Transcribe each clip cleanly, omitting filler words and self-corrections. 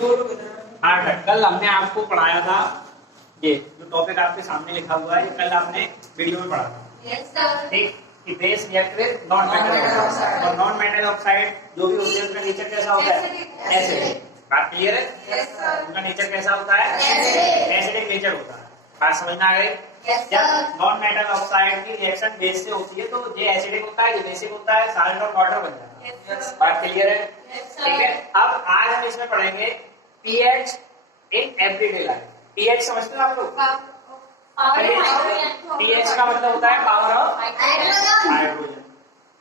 हाँ, कल हमने आपको पढ़ाया था ये जो टॉपिक आपके सामने लिखा हुआ है, ये कल आपने वीडियो में पढ़ा था। ठीक, कि base react with non metal oxide, और नॉन मेटल ऑक्साइड जो भी होते हैं उनका नेचर कैसा होता है? एसिडिक। बात क्लियर है? उनका नेचर कैसा होता है? एसिडिक नेचर होता है। बात समझ में आ गई? जब नॉन मेटल ऑक्साइड की रिएक्शन बेस से होती है तो ये एसिडिक होता है, ये बेसिक होता है, सॉल्ट और वाटर बन जाता है। बात क्लियर है? ठीक है, अब आज हम इसमें पढ़ेंगे pH in everyday life. PH समझते हो आप लोग? पीएच का मतलब होता है पावर ऑफ हाइड्रोजन।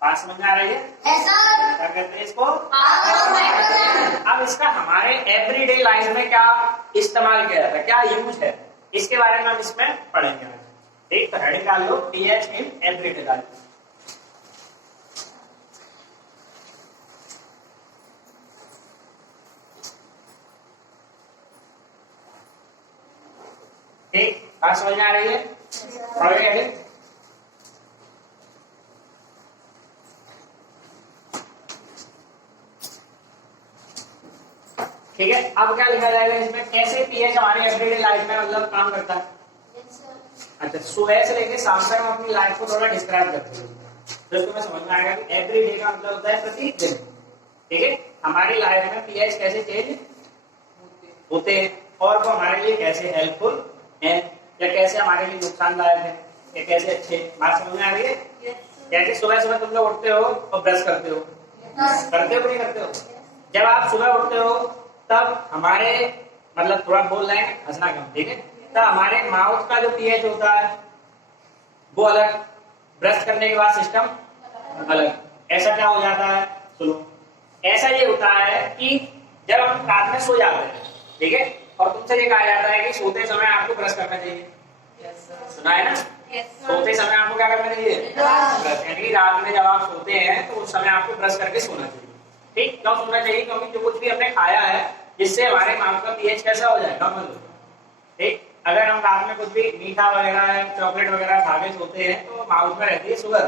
बात समझ में आ रही है? क्या कहते हैं इसको? अब इसका हमारे एवरीडे लाइफ में क्या इस्तेमाल किया जाता है, क्या यूज है, इसके बारे में हम इसमें पढ़ेंगे। ठीक, तो हेडिंग डाल लो पीएच इन एवरीडे लाइफ। ठीक, बात समझ में आ रही है? पढ़ेंगे। ठीक है, अब क्या लिखा जाएगा इसमें, कैसे पीएच हमारे एवरीडे लाइफ में मतलब काम करता है। अच्छा, सुबह से लेके शाम तक हम अपनी लाइफ को थोड़ा डिस्क्राइब करते हैं, तो तुम्हें समझ में आएगा कि एवरीडे का मतलब होता है प्रतिदिन। ठीक है, हमारी लाइफ में पीएच कैसे चेंज होते हैं और वो हमारे लिए कैसे हेल्पफुल है, या कैसे हमारे लिए नुकसानदायक है, या कैसे अच्छे। बात समझ में आ रही है? जैसे सुबह सुबह तुम लोग उठते हो और ब्रश करते हो, करते हो नहीं करते हो? जब आप सुबह उठते हो तब हमारे मतलब थोड़ा बोल रहे हैं, हंसना कम, ठीक है, तब हमारे माउथ का जो पीएच होता है वो अलग, ब्रश करने के बाद सिस्टम अलग। ऐसा क्या हो जाता है? सुनो, ऐसा ये होता है कि जब हम रात में सो जाते हैं, ठीक है, और तुमसे ये कहा जाता है कि सोते समय आपको ब्रश करना चाहिए। सुना है ना? सोते समय आपको क्या करना चाहिए? ब्रश। यानी कि रात में जब आप सोते हैं तो उस समय आपको ब्रश करके सोना चाहिए। ठीक, क्यों सोना चाहिए? क्योंकि जो कुछ भी हमने खाया है जिससे हमारे माउथ का पीएच कैसा हो जाए? नॉर्मल हो जाए। ठीक, अगर हम रात में कुछ भी मीठा वगैरह चॉकलेट वगैरह खा के सोते हैं तो माउथ में रहती है शुगर।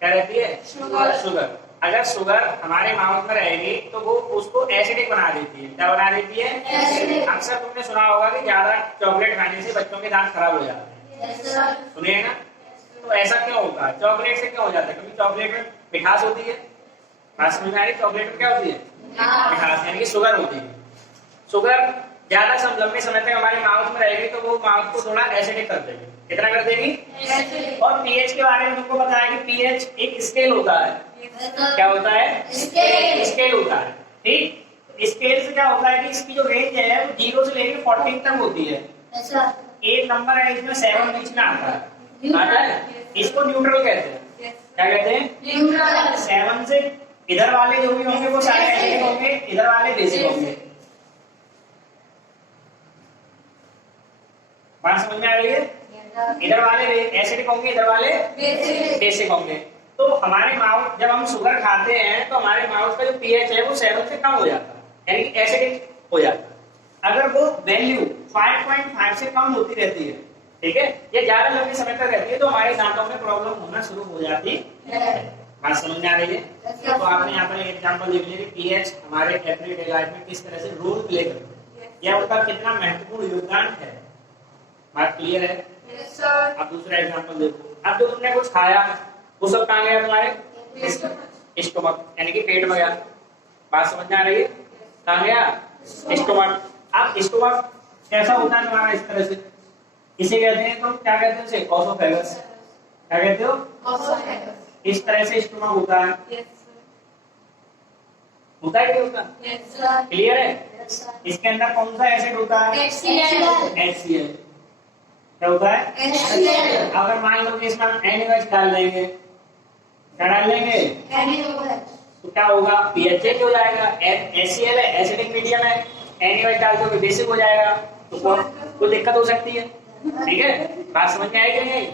क्या रहती है? शुगर। अगर शुगर हमारे माउथ में रहेगी तो वो उसको एसिडिक बना देती है। क्या बना देती है? अक्सर तुमने सुना होगा कि ज्यादा चॉकलेट खाने से बच्चों के दांत खराब हो जाते हैं। सुनिए ना, तो ऐसा क्यों होगा? चॉकलेट से क्यों हो जाता है? क्योंकि चॉकलेट में मिठास होती है। बात समझ में आ रही? चॉकलेट में क्या होती है? मिठास, यानी कि शुगर होती है। शुगर ज्यादा लंबे समय तक हमारे माउथ में रहेगी तो वो माउथ को थोड़ा एसिडिक कर देगी। कितना कर देगी? और पीएच के बारे में तुमको बताया कि पीएच एक स्केल होता है। क्या होता है? स्केल होता है। ठीक, स्केल से क्या होता है कि इसकी जो रेंज है वो 0 से लेकर 14 तक होती है। एक नंबर है इसमें 7 बीच में आता है, इसको न्यूट्रल कहते हैं। क्या कहते हैं? 7 से इधर वाले जो भी होंगे वो सारे एसिडिक होंगे, इधर वाले बेसिक होंगे। बात समझ में आ रही है? इधर वाले एसिडिक होंगे, इधर वाले बेसिक होंगे। तो हमारे माउथ, जब हम शुगर खाते हैं तो हमारे माउथ का जो पीएच है वो 7 से कम हो जाता है, यानी कि एसिडिक हो जाता है। अगर वो वैल्यू 5.5 से कम होती रहती है, ठीक है, ये ज्यादा लंबे समय तक रहती है तो हमारे दांतों में प्रॉब्लम होना शुरू हो जाती है। बात समझ में आ रही है? तो आपने यहाँ पर एक एग्जांपल देख लिया कि पीएच हमारे एवरीडे लाइफ में किस तरह से रोल प्ले करता है, या उसका कितना महत्वपूर्ण योगदान है। बात क्लियर है? अब दूसरा एग्जांपल देखो। अब जो तुमने कुछ खाया वो सब कहाँ गया? तुम्हारे स्टोमक, यानी कि पेट में गया। बात समझ में आ रही है? कहाँ गया? स्टोमक। अब स्टोमक कैसा होता है तुम्हारा? इस तरह से, इसे कहते हैं, तो क्या कहते हैं? इसे ओसोफेगस। क्या कहते हो? इस तरह से स्टोमक होता है। होता है कि होता? क्लियर है? इसके अंदर कौन सा एसिड होता है? HCl। क्या होता है? अगर मान लो कि इसमें हम NaOH डाल देंगे, क्या डाल देंगे? तो क्या होगा? पीएच चेंज हो जाएगा। HCl है, एसिडिक मीडियम है, NaOH डाल दो बेसिक हो जाएगा, तो कोई दिक्कत हो सकती है। ठीक है, बात समझ में आएगी नहीं?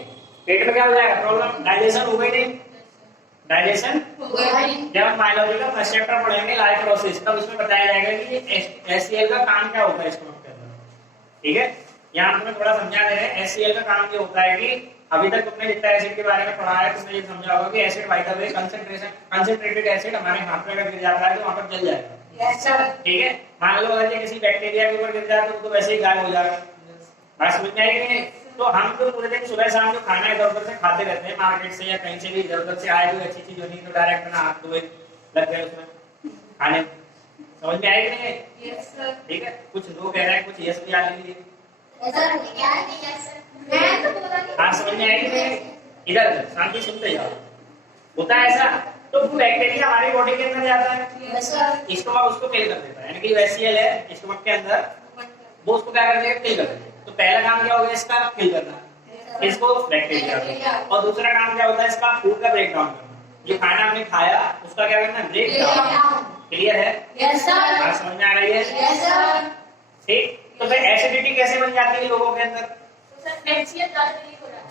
पेट में क्या हो जाएगा? प्रॉब्लम, डाइजेशन हो गई नहीं? डाइजेशन जब हम बायोलॉजी का फर्स्ट चैप्टर पढ़ेंगे लाइफ प्रोसेस, तब इसमें बताया जाएगा कि HCl का काम क्या होता है स्टमक के अंदर। ठीक है, यहाँ तुम्हें थोड़ा समझा दे रहे हैं। HCl का काम ये होता है कि अभी तक तुमने जितना एसिड के बारे में पढ़ा है तुमने ये समझा होगा कि acid by the way concentrated acid हमारे हाथ में अगर गिर जाता है तो वहां पर जल जाएगा। Yes sir. ठीक है, मान लो अगर ये किसी बैक्टीरिया के ऊपर गिर जाए तो वैसे ही गायब हो जाएगा। बात समझ में आई कि नहीं? तो हम तो पूरे दिन सुबह शाम जो खाना इधर उधर से खाते रहते हैं, मार्केट से या कहीं से भी इधर उधर से आए, कोई अच्छी चीज होनी तो डायरेक्ट अपना हाथ धोए लग गए उसमें खाने। समझ में आई कि नहीं? Yes sir. ठीक है, कुछ नो कह रहा है, कुछ यस भी आ लीजिए। मैं तो बोला नहीं। हाँ, समझ में आई कि नहीं? इधर शांति सुनते जाओ। होता है ऐसा, तो वो बैक्टीरिया हमारी बॉडी के अंदर जाता है, यस सर। स्टोमक उसको किल कर देता है, यानी कि एचसीएल है स्टोमक के अंदर, वो उसको क्या कर देगा, किल कर देगा। तो पहला काम क्या होगा इसका, किल करना, इसको बैक्टीरिया को। और दूसरा काम क्या होता है इसका, फूड का ब्रेक डाउन करना, जो खाना हमने खाया उसका क्या करना, ब्रेक डाउन। क्लियर है? Yes sir. बात समझ में आ रही है? Yes sir. ठीक, तो फिर एसिडिटी कैसे बन जाती है लोगों के अंदर?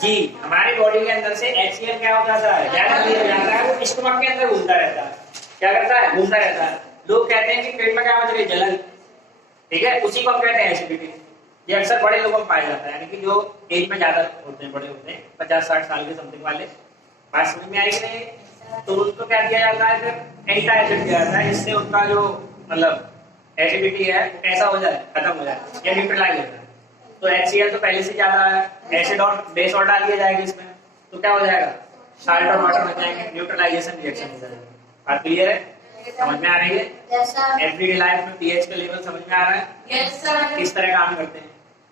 जी, हमारी बॉडी के अंदर से HCl क्या हो जाता है, ज्यादा हो जाता है, वो स्टमक के अंदर घूमता रहता है। क्या करता है, घूमता रहता है। लोग कहते हैं कि पेट में क्या मच रही है, जलन। ठीक है, उसी को हम कहते हैं एसिडिटी। ये अक्सर बड़े लोगों में पाया जाता है, यानी कि जो एज में ज्यादा होते हैं, बड़े होते हैं 50-60 साल के समथिंग वाले। बात समझ में आई कि नहीं? तो उनको क्या दिया जाता है, फिर एंटी एसिड दिया जाता है, जिससे उनका जो मतलब एसिडिटी है कैसा हो जाए, खत्म हो जाए या न्यूट्रलाइज हो जाए। तो HCl तो पहले से ज्यादा है, एसिड और बेस और डाल दिया जाएगा इसमें, तो क्या हो जाएगा, साल्ट और वाटर बन जाएंगे, न्यूट्रलाइजेशन रिएक्शन हो जाएगा। बात क्लियर है? समझ में आ रही है? Yes sir. एवरीडे लाइफ में पीएच का लेवल समझ में आ रहा है? Yes sir. किस तरह काम करते हैं?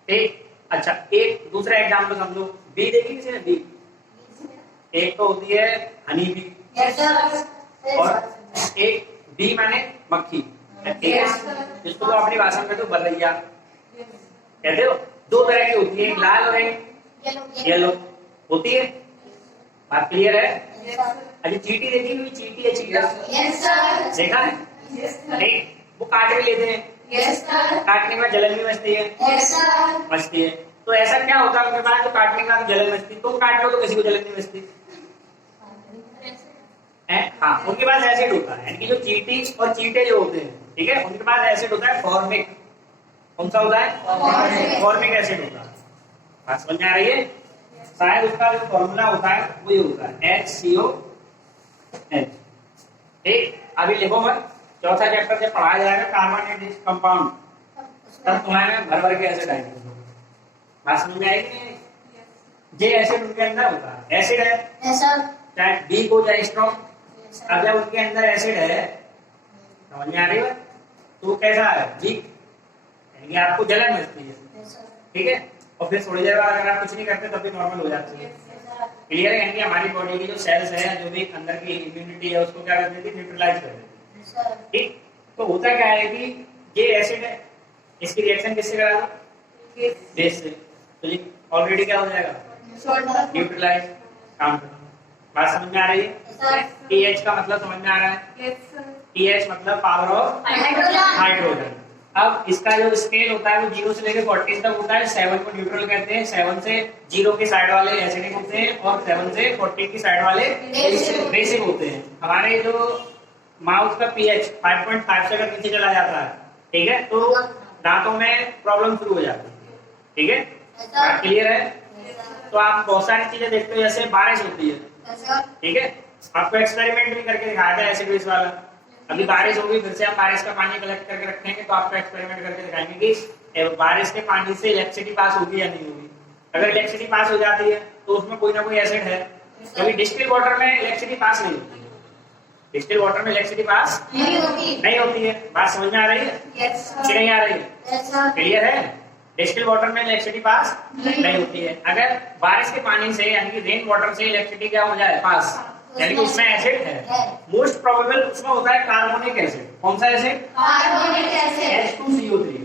ठीक, अच्छा एक दूसरा एग्जाम्पल समझो, बी देखी किसी ने, बी एक तो होती है हनी बी, यस सर। और एक बी माने मक्खी, ठीक है, जिसको तो अपनी भाषा में तो बलैया कहते हो। दो तरह की होती है, एक लाल और एक येलो होती है। बात क्लियर है? अच्छा चींटी देखी हुई, चींटी है, चींटा यस सर। देखा है? Yes sir. नहीं, वो काट भी लेते हैं, यस सर। काटने में जलन भी मचती है, यस सर। मचती है। तो ऐसा क्या होता है उनके पास, जो काटने के बाद जलन मचती, तुम काट लो तो किसी को जलन नहीं मचती है। हाँ, उनके पास एसिड होता है, यानी कि जो चींटी और चींटे जो होते हैं, ठीक है, उनके पास एसिड होता है फॉर्मिक। कौन सा होता है, फॉर्मिक एसिड होता है। बात समझ में आ रही है? शायद उसका जो फॉर्मूला होता है वो ये होता है HCOH। ठीक, अभी लिखो मत, चौथा चैप्टर जब पढ़ाया जाएगा कार्बोनेटेड कंपाउंड, तब तुम्हारे भर भर के एसिड आएंगे। बात समझ में आएगी? ये एसिड उनके अंदर होता है, एसिड है, यस सर। चाहे वीक हो चाहे स्ट्रॉन्ग, अब जब उनके अंदर एसिड है, समझ में आ रही है, तो कैसा है, वीक, यानी कि आपको जलन मिलती है, ठीक है, और फिर थोड़ी देर बाद अगर आप कुछ नहीं करते तब भी नॉर्मल हो जाती है। क्लियर है? यानी कि हमारी बॉडी की जो सेल्स है, जो भी अंदर की इम्यूनिटी है, उसको क्या कर देती है, न्यूट्रलाइज कर देती है। ठीक, तो होता क्या है कि ये एसिड है, इसकी रिएक्शन किससे करा दो, बेस से, तो ये ऑलरेडी क्या हो जाएगा, न्यूट्रलाइज, काम खत्म। बात समझ में आ रही है? pH का मतलब समझ में आ रहा है? pH मतलब पावर ऑफ हाइड्रोजन। अब इसका जो स्केल होता है वो 0 से लेकर 40 तक होता है। 7 को न्यूट्रल कहते हैं, 7 से 0 की साइड वाले एसिडिक होते हैं, और 7 से 40 की साइड वाले बेसिक होते हैं। हमारे जो माउथ का pH 5.5 से अगर नीचे चला जाता है, ठीक है, तो दांतों में प्रॉब्लम शुरू हो जाती है। ठीक है, क्लियर है? तो आप बहुत सारी चीजें देखते हो, जैसे बारिश होती है, ठीक है, आपको एक्सपेरिमेंट भी करके दिखाया था एसिड बेस वाला। अभी बारिश होगी, फिर से हम बारिश का पानी कलेक्ट करके रखेंगे, तो आपको एक्सपेरिमेंट करके दिखाएंगे कि बारिश के पानी से इलेक्ट्रिसिटी पास होगी या नहीं होगी। अगर इलेक्ट्रिसिटी पास हो जाती है तो उसमें कोई ना कोई एसिड है, क्योंकि डिस्टिल वाटर में इलेक्ट्रिसिटी पास नहीं होती है। डिस्टिल वाटर में इलेक्ट्रिसिटी पास नहीं होती है। बात समझ में आ रही है कि नहीं आ रही है? क्लियर है? डिस्टिल वाटर में इलेक्ट्रिसिटी पास नहीं होती है। अगर बारिश के पानी से, यानी कि रेन वाटर से इलेक्ट्रिसिटी क्या हो जाए, पास, यानी कि उसमें एसिड है, मोस्ट प्रोबेबल उसमें होता है कार्बोनिक एसिड। कौन सा एसिड? Carbonic acid. H2CO3।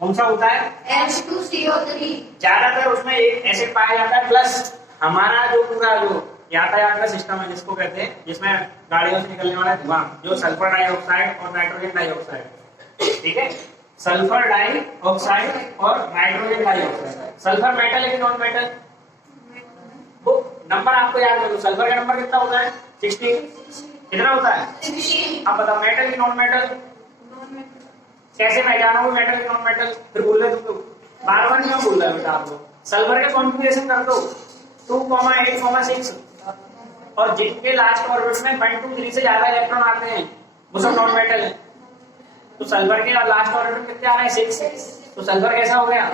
कौन सा होता है? H2CO3। ज्यादातर उसमें एक एसिड पाया जाता है, प्लस हमारा जो पूरा जो यातायात का सिस्टम है, जिसको कहते हैं, जिसमें गाड़ियों से निकलने वाला धुआं, जो सल्फर डाइऑक्साइड और नाइट्रोजन डाइऑक्साइड, ठीक है, सल्फर डाइऑक्साइड और नाइट्रोजन डाइऑक्साइड। सल्फर मेटल है कि नॉन मेटल? वो नंबर आपको याद रखो, सल्फर का नंबर कितना होता है? 16। कितना होता है? 16। अब बताओ मेटल की नॉन मेटल कैसे पहचानोगे? मेटल की नॉन मेटल फिर बोल रहे तुम बार बार क्यों बोल रहे हो बेटा? आप लोग सल्फर के कॉन्फ़िगरेशन कर दो 2,8,6, और जिनके लास्ट ऑर्बिट में 1, 2, 3 से ज्यादा इलेक्ट्रॉन आते हैं वो सब नॉन मेटल है। तो सल्फर के लास्ट ऑर्डर में कितने आ रहे हैं 6। तो सल्फर कैसा हो गया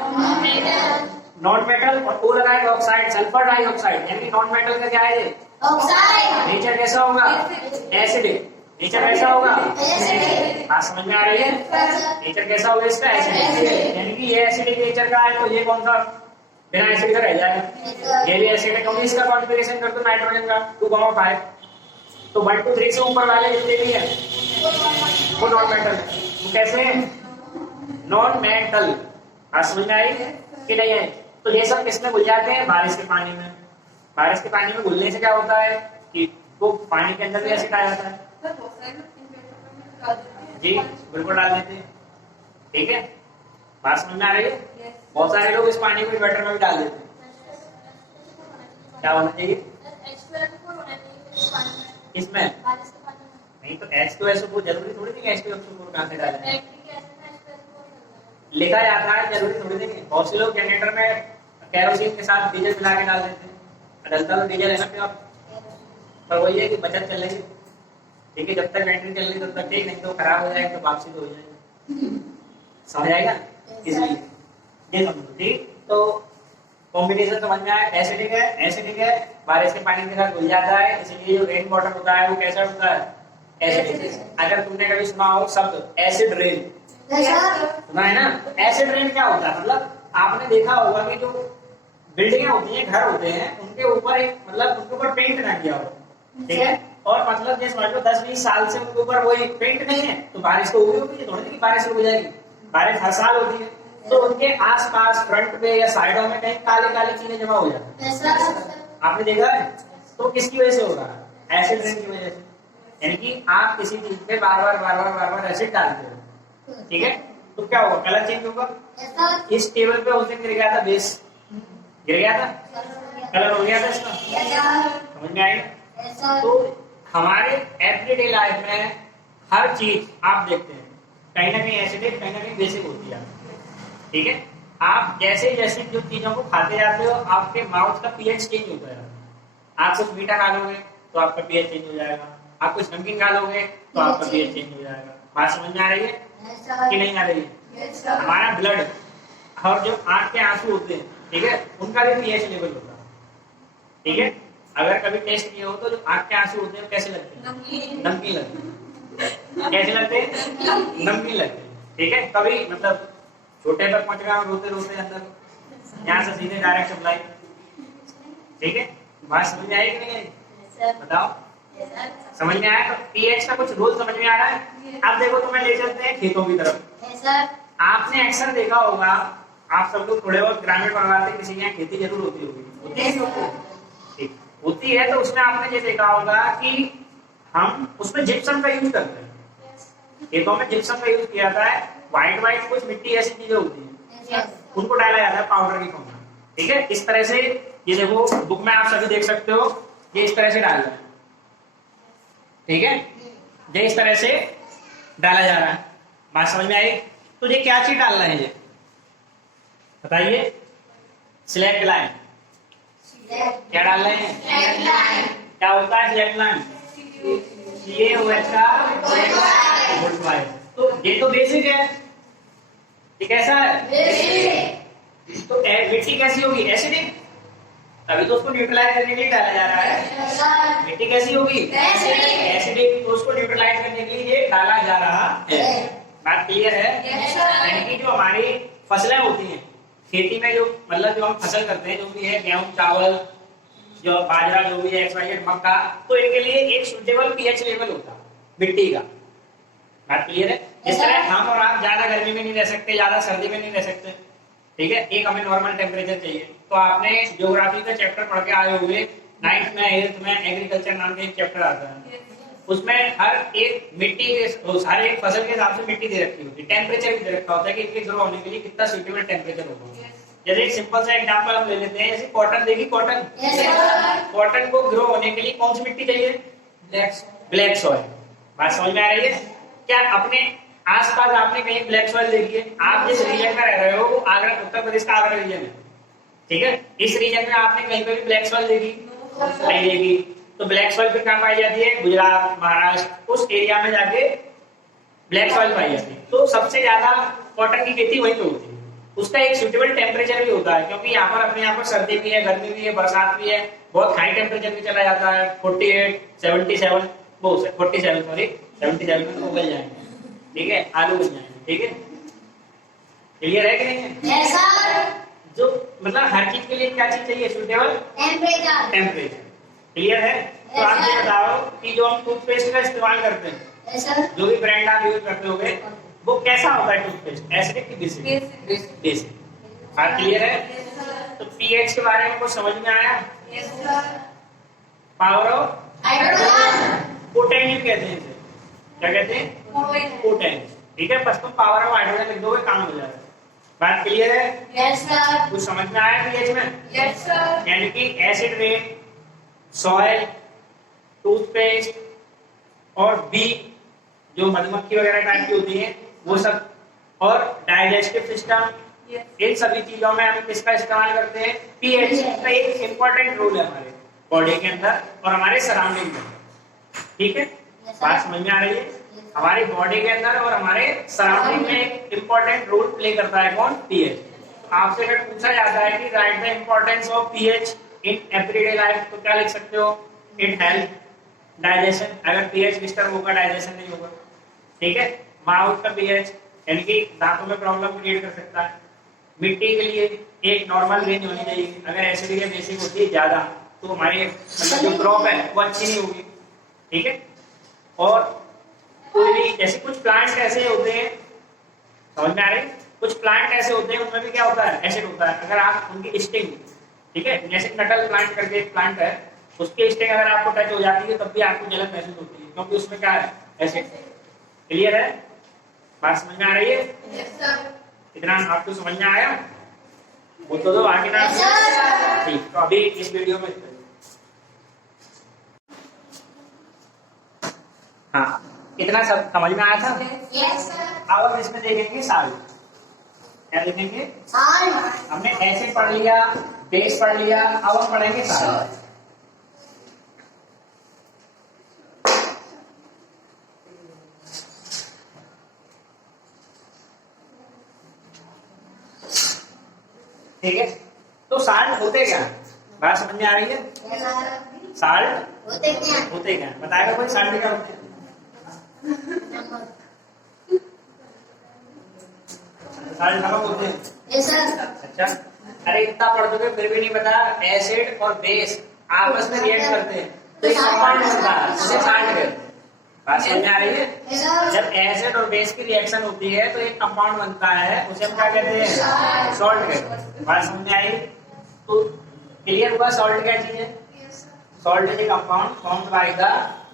नॉन मेटल, और ओ लगा है ऑक्साइड, सल्फर डाइऑक्साइड, यानी नॉन मेटल का क्या है ये ऑक्साइड। नेचर कैसा होगा एसिडिक। नेचर कैसा होगा बात समझ में आ रही है? नेचर कैसा होगा इसका एसिडिक, यानी कि ये एसिडिक नेचर का है, तो ये कौन सा बिना एसिड का रह जाएगा, ये भी एसिड है, क्योंकि इसका कॉन्फ़िगरेशन कर दो नाइट्रोजन का 2,5। तो 1 2 3 से ऊपर वाले जितने भी है वो नॉन मेटल है। तो कैसे नॉन मेटल, बात समझ में आई कि नहीं है? तो ये सब किसमें घुल जाते हैं बारिश के पानी में। बारिश के पानी में घुलने से क्या होता है कि वो पानी के अंदर भी एसिड आ जाता है। जी बिल्कुल डाल देते हैं, ठीक है, बात समझ में आ रही है? बहुत सारे लोग इस पानी को इन्वर्टर में भी डाल देते हैं। क्या होना चाहिए इसमें? नहीं तो H2SO4 जरूरी थोड़ी नहीं H2SO4 कहाँ से डालें, लिखा जाता है, जरूरी थोड़ी नहीं। बहुत से लोग जनरेटर में केरोसिन के साथ डीजल मिला के डाल देते हैं, डलता तो डीजल है ना फिर, पर वही है कि बचत चलेगी, ठीक है, जब तक बैटरी चल रही तब तक ठीक, नहीं तो खराब हो जाएगा तो वापसी तो हो जाएगी, समझ आएगा? इसलिए ये समझो, ठीक। तो कॉम्बिनेशन समझ में आया, एसिडिक है, बारिश के पानी के साथ घुल जाता है, इसलिए जो रेन वाटर होता है वो कैसा होता है एसिडिक। अगर तुमने कभी सुना हो शब्द एसिड रेन, सुना है ना? एसिड रेन क्या होता है, मतलब आपने देखा होगा कि जो बिल्डिंगें होती हैं, घर होते हैं, उनके ऊपर एक मतलब उनके ऊपर पेंट ना किया हो, ठीक है, और मतलब जैसे मान लो 10-20 साल से उनके ऊपर वो पेंट नहीं है, तो बारिश तो होगी, थोड़ी कि बारिश रुक जाएगी, बारिश हर साल होती है, तो उनके आसपास फ्रंट पे या साइडों में कहीं काले काले चीजें जमा हो जाती है, आपने देखा है? तो किसकी वजह से हो रहा है? एसिड रेन की वजह से। यानी कि आप किसी चीज पे बार बार एसिड डालते हो, ठीक है, तो क्या होगा, कलर चेंज होगा। इस टेबल पे उस दिन गिर गया था, बेस गिर गया था, कलर हो गया था इसका, समझ में आएगा? तो हमारे एवरीडे लाइफ में हर चीज आप देखते हैं कहीं ना कहीं एसिडिक, कहीं ना कहीं बेसिक होती है, ठीक है। आप जैसे जैसे जो चीजों को खाते जाते हो आपके माउथ का पीएच चेंज होता है। आप कुछ मीठा खा लोगे तो आपका पीएच चेंज हो जाएगा, आप कुछ नमकीन खा लोगे तो आपका पीएच चेंज हो जाएगा। बात समझ में आ रही है कि नहीं आ रही है? हमारा ब्लड और जो आंख के आंसू होते हैं, ठीक है, उनका भी पीएच लेवल होता है, ठीक है। अगर कभी टेस्ट किया हो तो जो आंख के आंसू होते हैं कैसे लगते हैं? नमकीन लगते हैं। कैसे लगते हैं? नमकीन लगते हैं, ठीक है। कभी मतलब छोटे पर पहुंच गया रोते रोते अंदर, यहाँ से सीधे डायरेक्ट सप्लाई, ठीक है। बात समझ में आई कि नहीं आई? बताओ, समझ में आया? तो पीएच का कुछ रूल समझ में आ रहा है? अब देखो तुम्हें ले चलते हैं खेतों की तरफ। आपने अक्सर देखा होगा, आप सब लोग थोड़े बहुत ग्रामीण परिवार से किसी के यहाँ खेती जरूर होती होगी, ठीक होती है, तो उसमें आपने ये देखा होगा कि हम उसमें जिप्सम का यूज करते हैं। खेतों में जिप्सम का यूज किया जाता है। व्हाइट कुछ मिट्टी ऐसी चीजें होती है, उनको डाला जाता है पाउडर की फॉर्म में, ठीक है। इस तरह से ये देखो बुक में आप सभी देख सकते हो, ये इस तरह से डाल रहा है, ठीक है, ये इस तरह से डाला जा रहा है। बात समझ में आई? तो ये क्या चीज डाल रहे हैं, ये बताइए? Select line. क्या डाल रहे हैं? क्या होता है सिलेक्ट लाइन? तो ये तो बेसिक है, ये कैसा है? तो मिट्टी कैसी होगी? एसिडिक, तभी तो उसको न्यूट्रलाइज करने के लिए डाला जा रहा है। मिट्टी कैसी होगी? एसिडिक, तो उसको न्यूट्रलाइज करने के लिए ये डाला जा रहा है। बात क्लियर है? यानी कि जो हमारी फसलें होती हैं खेती में, जो मतलब जो हम फसल करते हैं, जो भी है गेहूं, चावल, जो बाजरा, जो भी है XYZ, मक्का, तो इनके लिए एक सुटेबल पीएच लेवल होता है मिट्टी का। बात क्लियर है? इस तरह हम और आप ज्यादा गर्मी में नहीं रह सकते, ज्यादा सर्दी में नहीं रह सकते, ठीक है, एक हमें नॉर्मल टेम्परेचर चाहिए। तो आपने ज्योग्राफी का चैप्टर पढ़ के आए होंगे, 9th में 8th में एग्रीकल्चर नाम का एक चैप्टर आता है, उसमें हर एक मिट्टी के, हर एक फसल के हिसाब से मिट्टी दे रखी होती है, टेम्परेचर भी दे रखा होता है कि इनके ग्रो होने के लिए कितना सुटेबल टेम्परेचर होगा। जैसे एक सिंपल सा एग्जांपल हम ले लेते हैं, जैसे कॉटन देखी, कॉटन, कॉटन को ग्रो होने के लिए कौन सी मिट्टी चाहिए? Black soil. बात समझ में आ रही है? क्या अपने आसपास आपने कहीं ब्लैक सॉइल देखी है? आप जिस रीजन में रह रहे हो वो आगरा, उत्तर प्रदेश का आगरा रीजन है, ठीक है, इस रीजन में आपने कहीं पे भी ब्लैक सॉइल देखी? नहीं देखी। तो ब्लैक सॉइल फिर कहाँ पाई जाती है? गुजरात, महाराष्ट्र, उस एरिया में जाके ब्लैक सॉइल पाई जाती है। तो सबसे ज्यादा कॉटन की खेती वहीं पे होती है। उसका एक सुटेबल टेम्परेचर भी होता है, क्योंकि यहाँ पर अपने यहाँ पर सर्दी भी है, गर्मी भी है, बरसात भी है, बहुत हाई टेम्परेचर भी चला जाता है, 48, 77, वो 47 सॉरी 77 में तो उगल जाएंगे, ठीक है, आलू उग जाएंगे, ठीक है। क्लियर है कि नहीं है? Yes, sir. जो मतलब हर चीज के लिए क्या चीज चाहिए? Suitable Temperature. टेम्परेचर। क्लियर है? तो आप ये बताओ कि जो हम टूथपेस्ट का इस्तेमाल करते हैं, Yes, sir. जो भी ब्रांड आप यूज करते होगे, वो कैसा होता है टूथपेस्ट? एसिडिक कि बेसिक? बेसिक। बात क्लियर है? Yes, sir. तो पीएच के बारे में कुछ समझ में आया? Yes, sir. Power of Hydrogen. Potential कहते हैं इसे। क्या कहते हैं? पोटेंशियल। ठीक है, बस तुम पावर ऑफ हाइड्रोजन लिख दोगे, काम हो जाएगा। बात क्लियर है? Yes, sir. कुछ समझ में आया पीएच में? Yes, sir. यानी कि एसिड रेन, सॉइल, टूथपेस्ट और बी जो मधुमक्खी वगैरह टाइप की होती है वो सब, और डाइजेस्टिव सिस्टम, इन सभी चीजों में हम किसका इस्तेमाल करते हैं? पीएच का एक इंपॉर्टेंट रोल है हमारे बॉडी के अंदर और हमारे सराउंडिंग में। ठीक है, बात समझ में आ रही है? हमारी बॉडी के अंदर और हमारे सराउंडिंग में एक इंपॉर्टेंट रोल प्ले करता है कौन? पीएच। आपसे अगर पूछा जाता है कि right the importance of pH in everyday life, तो क्या लिख सकते हो? In health, digestion. अगर पीएच डिस्टर्ब होगा, डाइजेशन नहीं होगा। ठीक है, माउथ का पीएच यानी कि दांतों में प्रॉब्लम क्रिएट कर सकता है। मिट्टी के लिए एक नॉर्मल रेंज होनी चाहिए। अगर एसिडिक या बेसिक होती है ज्यादा, तो हमारी मतलब जो क्रॉप है वो अच्छी नहीं होगी। ठीक है, और कोई भी जैसे कुछ प्लांट्स ऐसे होते हैं, समझ में आ रही है? कुछ प्लांट ऐसे होते हैं उनमें भी क्या होता है? एसिड होता है। अगर आप उनकी स्टिंग, ठीक है, जैसे नटल प्लांट करके एक प्लांट है, उसकी स्टिंग अगर आपको टच हो जाती है तब भी आपको जलन महसूस होती है, क्योंकि उसमें क्या है? एसिड। क्लियर है? बात समझ में आ रही है? Yes, sir. इतना आपको समझ में आया? वो तो दो आगे ना। Yes, sir. ठीक, तो अभी इस वीडियो में इतना ही। हाँ, इतना सब समझ में आया था? Yes, sir. अब हम इसमें देखेंगे साल्ट। क्या देखेंगे? Salt. हमने एसिड पढ़ लिया, बेस पढ़ लिया, अब हम पढ़ेंगे साल्ट। ठीक है, तो साल्ट होते क्या? बात समझ में आ रही है? Yes, sir. साल्ट होते क्या? होते क्या? बताएगा कोई साल्ट क्या होते हैं? साल्ट नमक होते हैं। Yes, sir. अच्छा, अरे इतना पढ़ दोगे फिर भी नहीं पता? एसिड और बेस आपस में रिएक्ट करते हैं तो एक कंपाउंड बनता है, उसे साल्ट कहते हैं। बात समझ में आ रही है? Yes, sir. जब एसिड और बेस की रिएक्शन होती है तो एक कंपाउंड बनता है, उसे हम क्या कहते हैं? सॉल्ट कहते हैं। बात समझ में आई? तो क्लियर हुआ सॉल्ट क्या चीज है? Salt is a compound formed by the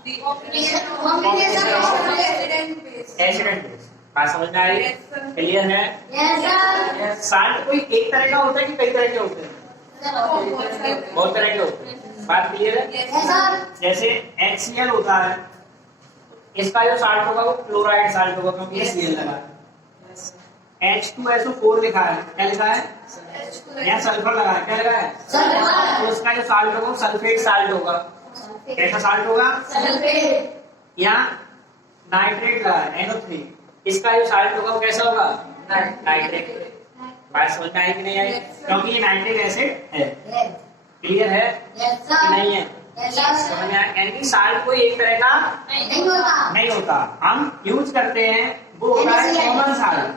Combination of acid and base. Acid and base. बात समझ में आ रही है? क्लियर है? Yes, sir. साल्ट कोई एक तरह का होता है कि कई तरह के होते हैं? बहुत तरह के होते हैं। बात क्लियर है? Yes, sir. जैसे HCl होता है, इसका जो साल्ट होगा वो क्लोराइड साल्ट होगा, क्योंकि ये Cl लगा है। H2SO4 लिखा है, क्या लिखा है? यहाँ सल्फर लगा है, क्या लगा है? Sulfur. तो इसका जो साल्ट होगा वो सल्फेट साल्ट होगा। कैसा साल्ट होगा? Sulfate. यहाँ नाइट्रेट लगा है, NO3, इसका जो साल्ट होगा वो कैसा होगा? नाइट्रेट। बात समझ में आई कि नहीं आई? क्योंकि ये नाइट्रिक एसिड है। Yes. क्लियर है Yes, कि sir. नहीं है? Yes, sir. समझ में आया? यानी कि साल्ट कोई एक तरह का नहीं होता. नहीं होता, हम यूज करते हैं वो होता है कॉमन साल्ट।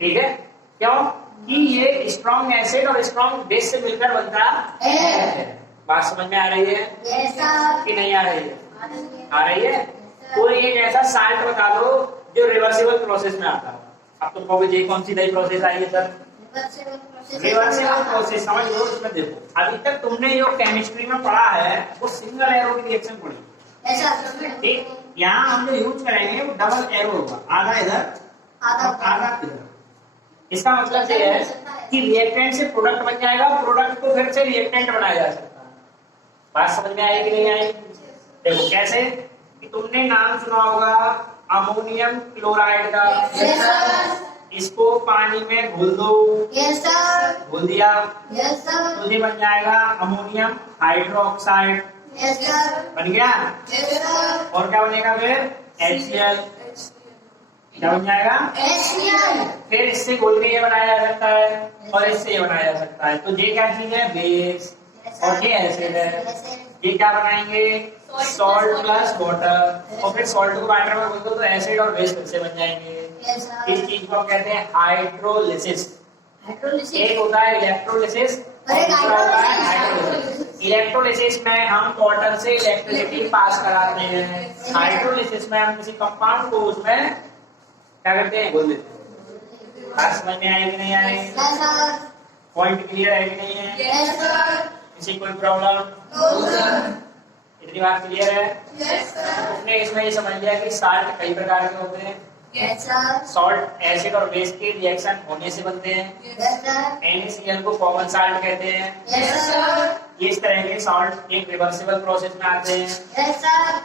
ठीक है, क्यों? कि ये स्ट्रॉन्ग एसिड और स्ट्रॉन्ग बेस से मिलकर बनता है। बात समझ में आ रही है Yes, sir. कि नहीं आ रही है? आ रही है? कोई एक ऐसा साल्ट बता दो जो रिवर्सिबल प्रोसेस में आता है। अब तुम कहोगे जी कौन सी नई प्रोसेस आई है सर? रिवर्सिबल प्रोसेस समझ लो। इसमें देखो, अभी तक तुमने जो केमिस्ट्री में पढ़ा है वो सिंगल एरो की रिएक्शन पढ़ी। Yes, sir. ठीक, यहाँ हम जो यूज करेंगे वो डबल एरो होगा, आधा इधर और आधा इधर। इसका मतलब ये है कि रिएक्टेंट से प्रोडक्ट बन जाएगा, प्रोडक्ट को फिर से रिएक्टेंट बनाया जा सकता है। बात समझ में आई कि नहीं आई? देखो कैसे, कि तुमने नाम सुना होगा अमोनियम क्लोराइड का। Yes, sir. इसको पानी में घोल दो, Yes, sir. घोल दिया Yes, sir. तो ये बन जाएगा अमोनियम हाइड्रोक्साइड। Yes, sir. बन गया। Yes, sir. और क्या बनेगा फिर? HCl। क्या बन जाएगा? HCl। फिर इससे घोल के ये बनाया जा सकता है और इससे ये बनाया जा सकता है। तो ये क्या चीज है? बेस। और ये एसिड है। ये क्या बनाएंगे? Salt plus water. और फिर सॉल्ट को वाटर में घोल दो तो एसिड और बेस फिर से बन जाएंगे। इस चीज को हम कहते हैं हाइड्रोलिसिस। एक होता है इलेक्ट्रोलिसिस और दूसरा होता है हाइड्रोलिसिस। इलेक्ट्रोलिसिस में हम वाटर से इलेक्ट्रिसिटी पास कराते हैं। हाइड्रोलिसिस में हम किसी कंपाउंड को उसमें क्या करते हैं? घोल देते हैं। बात समझ में आए कि नहीं आए? पॉइंट क्लियर है कि नहीं है? किसी कोई प्रॉब्लम? इतनी बात क्लियर है? तुमने इसमें ये समझ लिया कि साल्ट कई प्रकार के होते हैं। सॉल्ट एसिड और बेस के रिएक्शन होने से बनते हैं। NaCl को कॉमन साल्ट कहते हैं। ये इस तरह के सॉल्ट एक रिवर्सिबल प्रोसेस में आते हैं।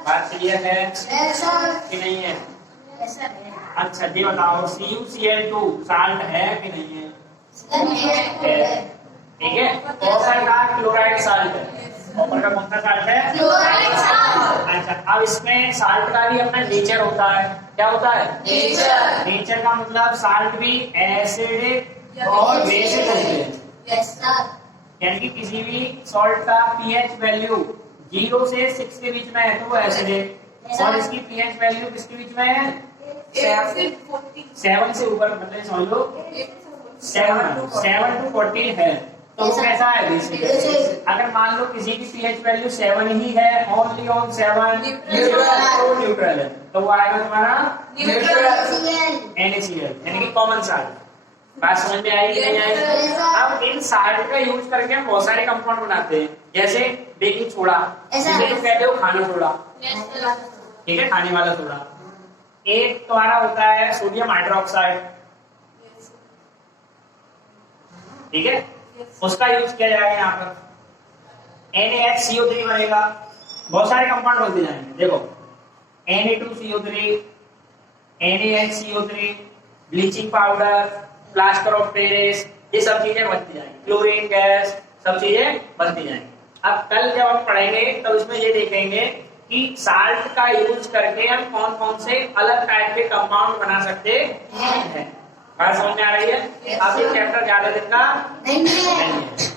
बात क्लियर है कि नहीं है? अच्छा ये बताओ CuCl2 साल्ट है कि नहीं है? ठीक है। कॉपर का क्लोराइड साल्ट है। कॉपर का कौन सा साल्ट है? अच्छा अब इसमें साल्ट का भी अपना नेचर होता है। क्या होता है? नेचर का मतलब साल्ट भी एसिडिक और बेसिक होते हैं। यानी कि किसी भी सॉल्ट का pH वैल्यू 0 से 6 के बीच में है तो वो एसिडिक, और इसकी pH वैल्यू किसके बीच में है? 7 से ऊपर, मतलब समझ लो 7 to 14 है तो वो कैसा है? बेसिक। अगर मान लो किसी की pH वैल्यू 7 ही है, ओनली ऑन 7, तो न्यूट्रल है, तो वो आएगा तुम्हारा NaCl यानी कि कॉमन साल्ट। बात समझ में आई कि नहीं आई? अब इन साल्ट का यूज करके हम बहुत सारे कंपाउंड बनाते हैं, जैसे बेकिंग सोडा, जिसे तुम कहते हो खाना सोडा, ठीक है, खाने वाला सोडा। एक तुम्हारा होता है सोडियम हाइड्रोक्साइड, ठीक है, उसका यूज किया जाएगा यहाँ पर। NaHCO3 बनेगा। बहुत सारे कंपाउंड बनते जाएंगे। देखो Na2CO3, NaHCO3, bleaching powder, plaster of Paris, ये सब चीजें बनती जाएंगी। क्लोरीन गैस, सब चीजें बनती जाएंगी। अब कल जब हम पढ़ेंगे तब इसमें ये देखेंगे कि साल्ट का यूज करके हम कौन कौन से अलग टाइप के कंपाउंड बना सकते हैं। बात समझ में आ रही है? अब ये चैप्टर ज्यादा दिन का नहीं है।